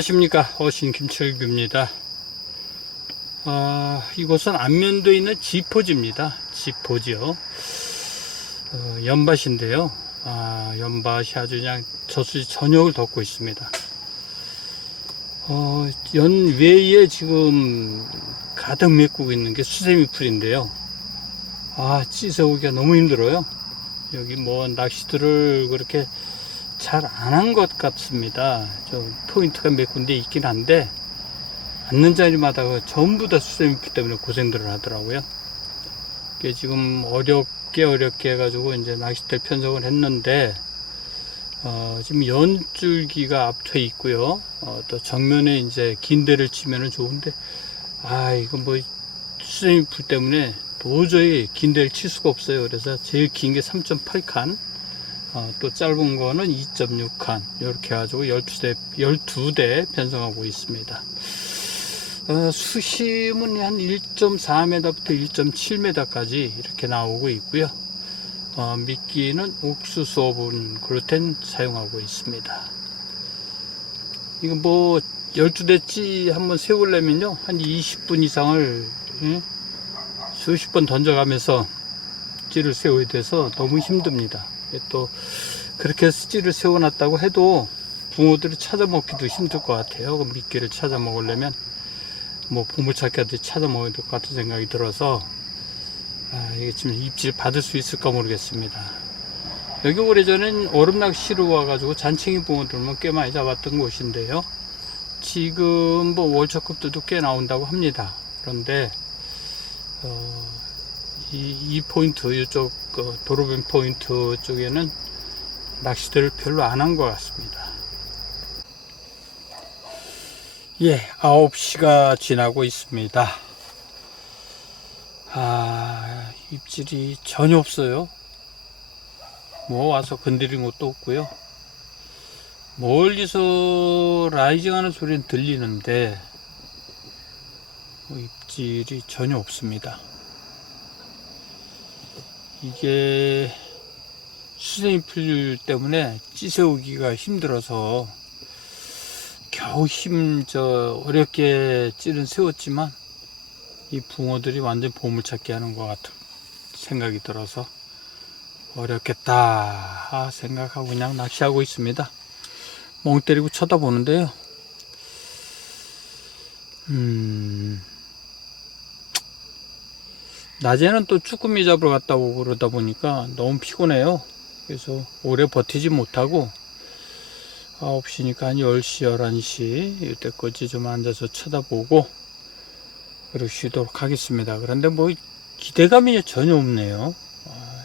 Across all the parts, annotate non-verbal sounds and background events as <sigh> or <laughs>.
안녕하십니까. 어신 김철규입니다. 어, 이곳은 안면도에 있는 지포지입니다. 지포지요. 어, 연밭인데요. 아, 연밭이 아주 그냥 저수지 전역을 덮고 있습니다. 어, 연외에 지금 가득 메꾸고 있는 게 수세미 풀인데요. 아 찌세우기가 너무 힘들어요. 여기 뭐 낚시들을 그렇게 잘 안 한 것 같습니다. 좀 포인트가 몇 군데 있긴 한데 앉는 자리마다 그 전부 다 수세미풀 때문에 고생들을 하더라고요. 이게 지금 어렵게 어렵게 해가지고 이제 낚싯대 편성을 했는데 어, 지금 연줄기가 앞에 있고요. 어, 또 정면에 이제 긴 데를 치면은 좋은데 아 이건 뭐 수세미풀 때문에 도저히 긴 데를 칠 수가 없어요. 그래서 제일 긴 게 3.8칸 어, 또 짧은 거는 2.6칸 이렇게 해가지고 12대, 12대 편성하고 있습니다. 어, 수심은 한 1.4m부터 1.7m까지 이렇게 나오고 있고요. 어, 미끼는 옥수수 오븐 글루텐 사용하고 있습니다. 이거 뭐 12대찌 한번 세우려면요 한 20분 이상을 예? 수십 번 던져가면서 찌를 세워야 돼서 너무 힘듭니다. 또 그렇게 찌를 세워놨다고 해도 붕어들을 찾아 먹기도 힘들 것 같아요. 그 미끼를 찾아 먹으려면 뭐 보물찾기 하듯이 찾아 먹어야 될 것 같은 생각이 들어서 아, 이게 지금 입질 받을 수 있을까 모르겠습니다. 여기 오래전엔 얼음 낚시로 와가지고 잔챙이 붕어들만 꽤 많이 잡았던 곳인데요. 지금 뭐 월척급들도 꽤 나온다고 합니다. 그런데 어, 이, 이 포인트 이쪽 그 도로변 포인트 쪽에는 낚시들을 별로 안 한 것 같습니다. 예, 9시가 지나고 있습니다. 아, 입질이 전혀 없어요. 뭐 와서 건드린 것도 없고요. 멀리서 라이징 하는 소리는 들리는데 뭐 입질이 전혀 없습니다. 이게 수세미 풀 때문에 찌세우기가 힘들어서 겨우 힘 저 어렵게 찌는 세웠지만 이 붕어들이 완전 보물 찾기 하는 것 같은 생각이 들어서 어렵겠다 생각하고 그냥 낚시하고 있습니다. 멍 때리고 쳐다보는데요. 음, 낮에는 또 쭈꾸미 잡으러 갔다 오고 그러다 보니까 너무 피곤해요. 그래서 오래 버티지 못하고 9시니까 한 10시, 11시 이때까지 좀 앉아서 쳐다보고 그리고 쉬도록 하겠습니다. 그런데 뭐 기대감이 전혀 없네요. 아,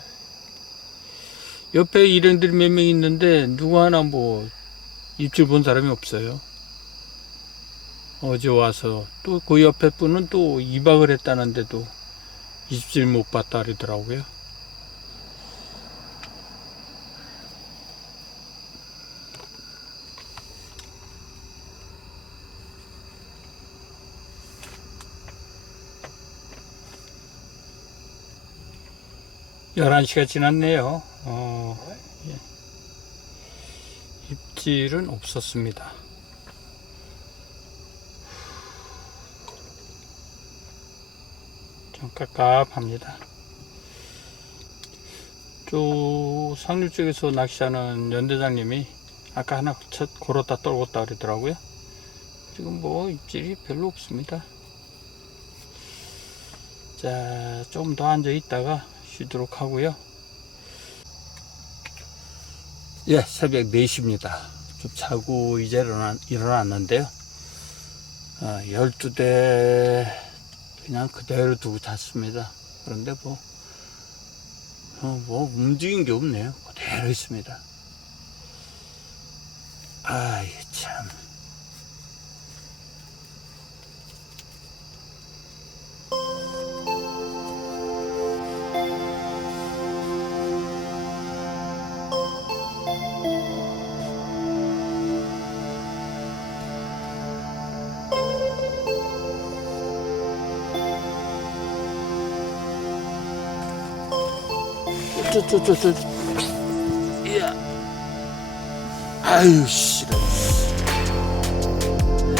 옆에 일행들이 몇 명 있는데 누구 하나 뭐 입질 본 사람이 없어요. 어제 와서 또 그 옆에 분은 또 2박을 했다는데도 입질 못 봤다 그러더라고요. 열한 시가 지났네요. 어, 예. 입질은 없었습니다. 좀 깝깝합니다. 저 상류 쪽에서 낚시하는 연대장님이 아까 하나 첫 걸었다 떨궜다 그러더라고요. 지금 뭐 입질이 별로 없습니다. 자, 좀 더 앉아 있다가 쉬도록 하고요. 예, 새벽 4시입니다. 좀 자고 이제 일어났는데요. 어, 12대 그냥 그대로 두고 잤습니다. 그런데 뭐, 어, 뭐 움직인 게 없네요. 그대로 있습니다. 아 쭈쭈쭈쭈. 이야. 아유 씨.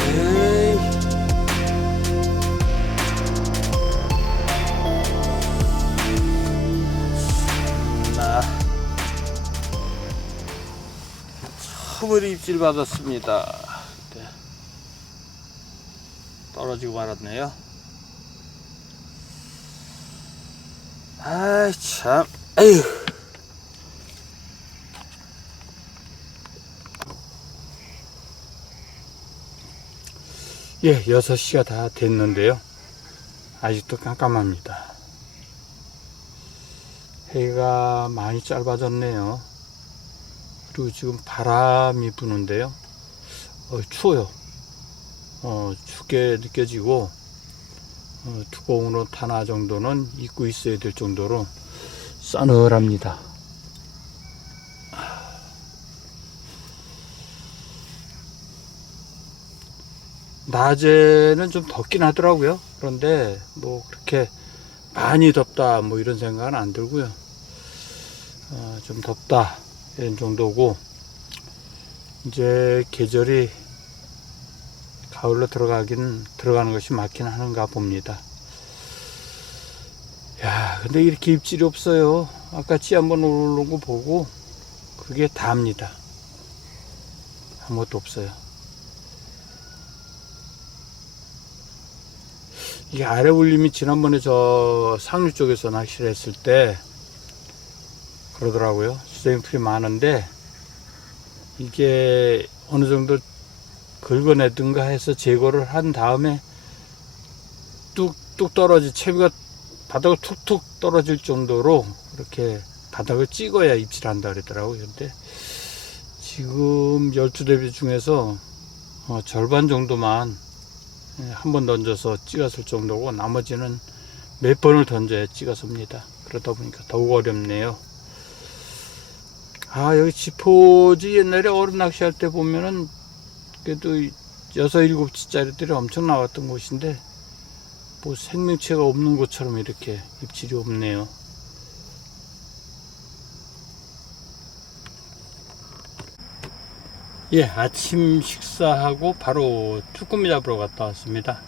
에이. 나 허물 입질 받았습니다. 네. 떨어지고 말았네요. 아이 참. 에휴. 예, 6시가 다 됐는데요. 아직도 깜깜합니다. 해가 많이 짧아졌네요. 그리고 지금 바람이 부는데요. 어, 추워요. 어, 춥게 느껴지고, 어, 두꺼운 옷 하나 정도는 입고 있어야 될 정도로 싸늘합니다. 낮에는 좀 덥긴 하더라고요. 그런데 뭐 그렇게 많이 덥다 뭐 이런 생각은 안 들고요. 어, 좀 덥다 이런 정도고 이제 계절이 가을로 들어가긴 들어가는 것이 맞긴 하는가 봅니다. 야, 근데 이렇게 입질이 없어요. 아까 찌 한번 오르는 거 보고 그게 다입니다. 아무것도 없어요. 이게 아래 울림이 지난번에 저 상류 쪽에서 낚시를 했을 때 그러더라고요. 수세미풀이 많은데 이게 어느 정도 긁어내든가 해서 제거를 한 다음에 뚝뚝 떨어지 채비가 바닥을 툭툭 떨어질 정도로 이렇게 바닥을 찍어야 입질한다 그랬더라고요. 근데 지금 12대비 중에서 어, 절반 정도만 예, 한번 던져서 찍었을 정도고 나머지는 몇 번을 던져야 찍었습니다. 그러다 보니까 더욱 어렵네요. 아 여기 지포지 옛날에 어른 낚시할 때 보면은 그래도 여섯 일곱 치짜리들이 엄청 나왔던 곳인데 뭐 생명체가 없는 것처럼 이렇게 입질이 없네요. 예, 아침 식사하고 바로 쭈꾸미 잡으러 갔다 왔습니다.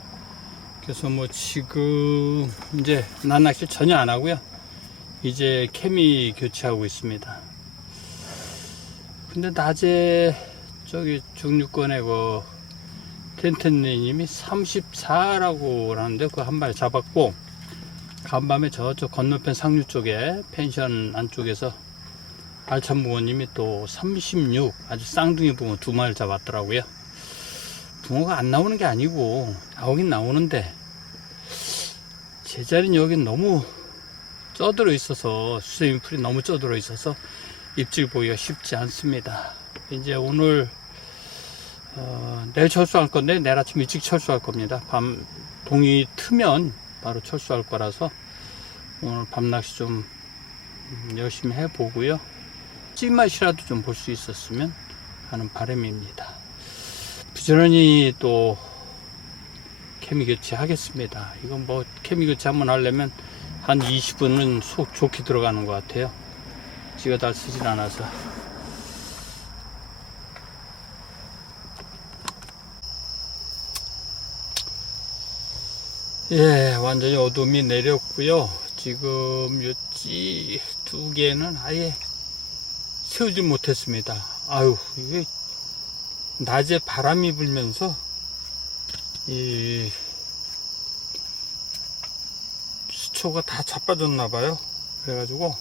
그래서 뭐 지금 이제 난낚시 전혀 안 하고요. 이제 케미 교체하고 있습니다. 근데 낮에 저기 중류권에 그 텐텐님이 34라고 하는데 그 한 마리 잡았고 간밤에 저쪽 건너편 상류 쪽에 펜션 안쪽에서 알찬 부모님이 또 36 아주 쌍둥이 붕어 두 마리 잡았더라고요. 붕어가 안 나오는 게 아니고 나오긴 나오는데 제자리는 여긴 너무 쪄들어 있어서 수세미 풀이 너무 쪄들어 있어서 입질 보기가 쉽지 않습니다. 이제 오늘 어, 내일 철수할 건데 내일 아침 일찍 철수할 겁니다. 밤 동이 트면 바로 철수할 거라서 오늘 밤 낚시 좀 열심히 해보고요. 찐맛이라도 좀 볼 수 있었으면 하는 바람입니다. 부지런히 또 케미 교체 하겠습니다. 이건 뭐 케미 교체 한번 하려면 한 20분은 속 좋게 들어가는 것 같아요. 지가 다 쓰진 않아서. 예, 완전히 어둠이 내렸고요. 지금 요찌 두 개는 아예 세우지 못했습니다. 아유, 이게 낮에 바람이 불면서 이 수초가 다 자빠졌나 봐요. 그래가지고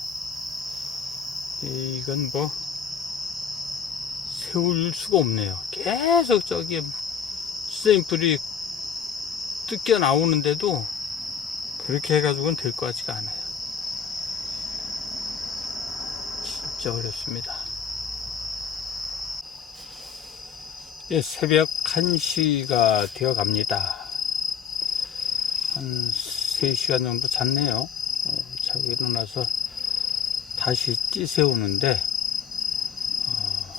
이건 뭐 세울 수가 없네요. 계속 저기 수생풀이 뜯겨 나오는데도 그렇게 해가지고는 될 것 같지가 않아요. 진짜 어렵습니다. 예, 새벽 1시가 되어 갑니다. 한 3시간 정도 잤네요. 어, 자고 일어나서 다시 찌세우는데, 어,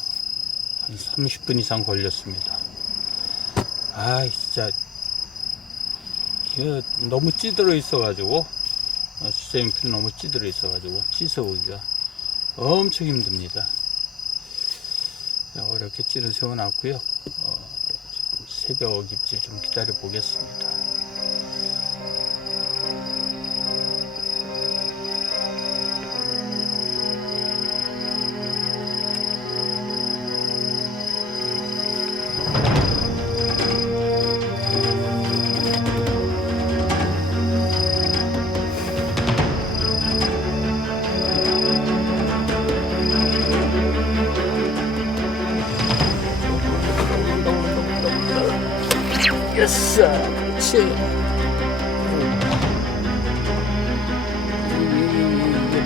한 30분 이상 걸렸습니다. 아, 진짜, 너무 찌들어 있어가지고, 어, 수세미필 너무 찌들어 있어가지고, 찌세우기가 엄청 힘듭니다. 어렵게 찌를 세워놨고요. 어, 새벽 입질 좀 기다려 보겠습니다. 으쌰, 치. 이게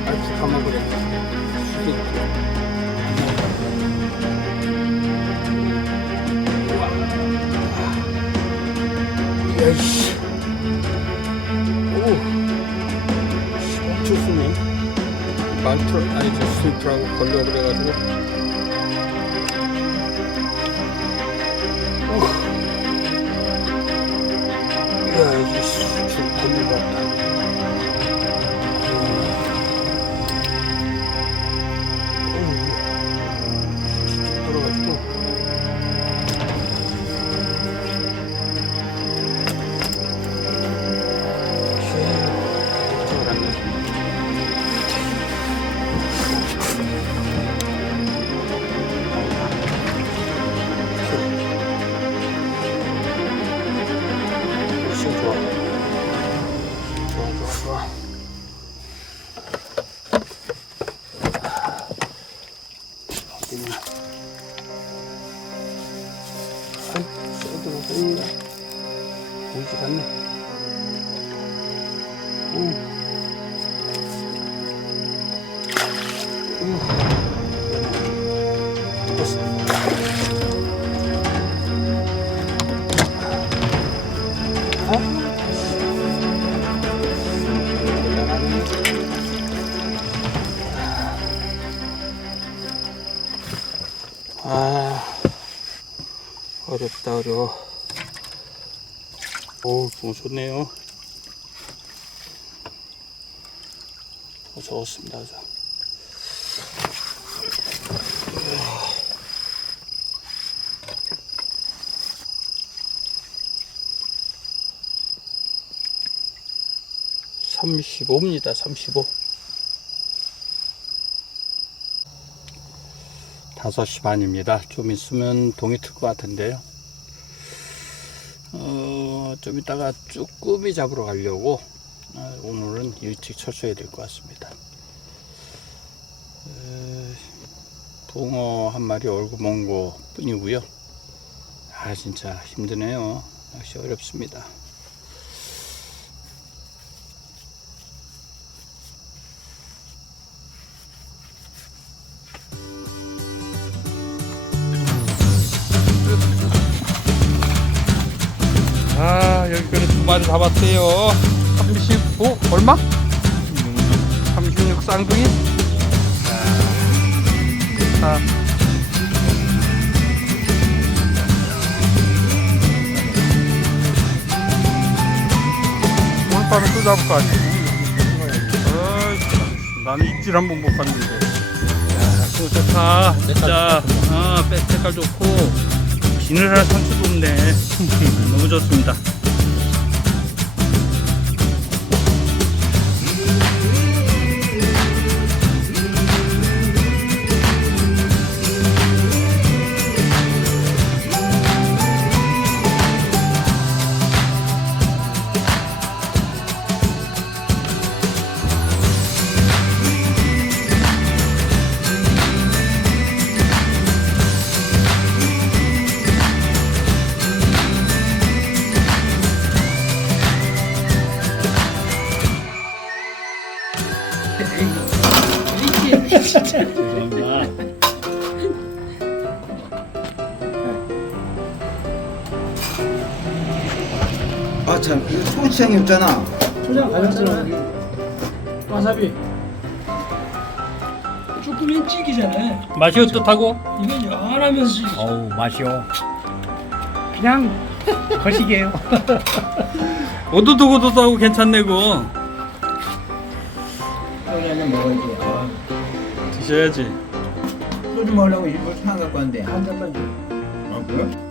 빨리. 말트를, 아니, 저 스니프라고 걸려버려가지고. 수 어렵다 어려워 오 너무 좋네요 더 적었습니다 아주 (35입니다) (35) 5시 반입니다. 좀 있으면 동이 틀 것 같은데요. 어, 좀 이따가 쭈꾸미 잡으러 가려고 어, 오늘은 일찍 철수해야 될 것 같습니다. 에, 붕어 한 마리 얼굴 먼거 뿐이고요. 아 진짜 힘드네요. 낚시 어렵습니다. 잡았어요 35 얼마? 36 쌍둥이? 아, 오늘 밤에 또 잡을 거 아니야 어이, 나는 입질 한 번 못 봤는데. 야, 그거 좋다. 진짜. 아, 백 색깔 좋고. 비늘 할 상처도 없네. <laughs> 너무 좋습니다 죄송합니다 아참 이거 초고추장이 없잖아. 초장 여기 와사비. 쭈꾸미 찌기잖아. 맛이 어떻다고? 이게 연하면서 어우 맛이요. 그냥 <laughs> 거시기예요. 오도독 오도독하고 괜찮네 그거 소주 한잔 먹어야지 아, 드셔야지 소주 먹으려고 일부러 사 갖고 왔는데 한 잔만 줘 아 그래?